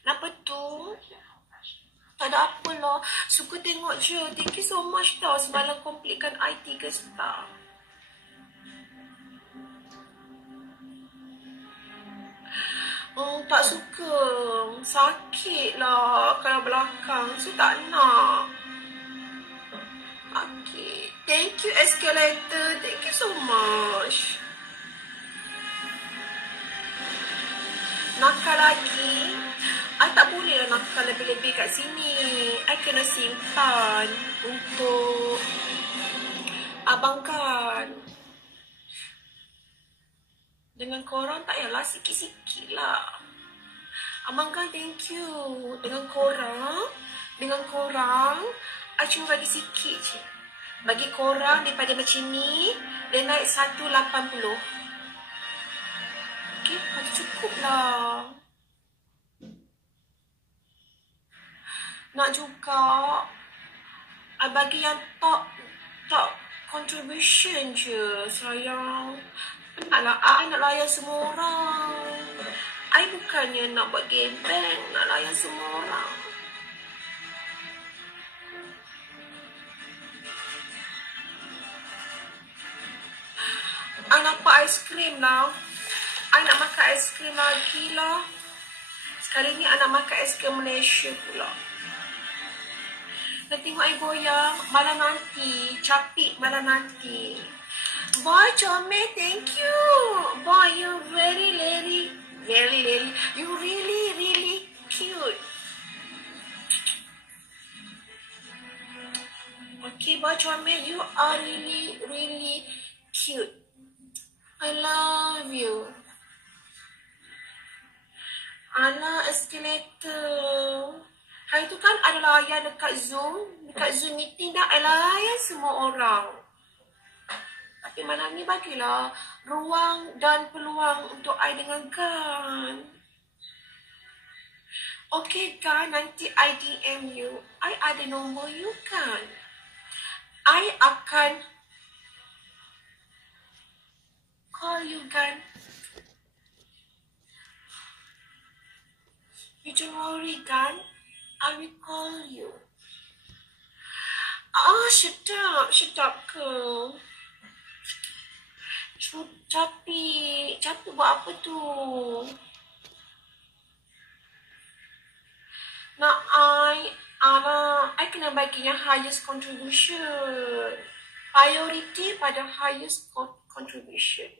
Kenapa tu? Tak ada apalah. Suka tengok je. Thank you so much tau. Semalam completekan IT ke star. Tak suka. Sakit lah kalau belakang. So tak nak. Okay. Thank you escalator. Thank you so much. Nakal lagi. I tak boleh lah nakal lebih-lebih kat sini. I kena simpan untuk abang kan. Dengan korang tak payahlah sikit-sikit lah. Abang kan thank you. Dengan korang, I cuma bagi sikit je. Bagi korang daripada macam ni, dia naik 180. Okay, cukup lah. Nak juga, I bagi yang top contribution je, sayang. Penatlah, I nak layan semua orang. I bukannya nak buat gembeng, nak layan semua orang. I nampak aiskrim lah. I nak makan aiskrim lagi lah. Sekali ni I nak makan aiskrim Malaysia pula. Nak tengok I goyang malam nanti. Capik malam nanti. Boy, comel, thank you. Boy, you very, you really cute. Okay, boy, comel, you are really cute. I love you. Alah, escalator. Hari tu kan ada layan dekat Zoom meeting dah, I layan semua orang. Tapi malam ni bagilah ruang dan peluang untuk I dengan Gan. Okay Gan, nanti I DM you. I ada nombor you kan. I akan call you Gan. You don't worry Gan, I will call you. Sedap ke? Capek buat apa tu? Nak I kena bagi yang highest contribution. Priority pada highest contribution.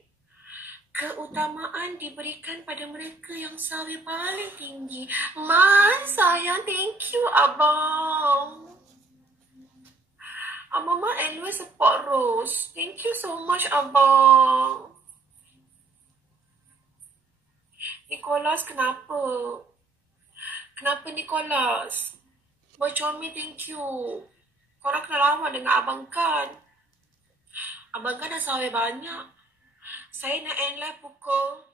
Keutamaan diberikan pada mereka yang sawir paling tinggi. Man, sayang, thank you, abang. Abang always support Rose. Thank you so much, abang. Nicholas, kenapa? Kenapa Nicholas? Boy comel, thank you. Korang kena lawan dengan abang kan. Abang kan dah sawir banyak. Saya nak end live pukul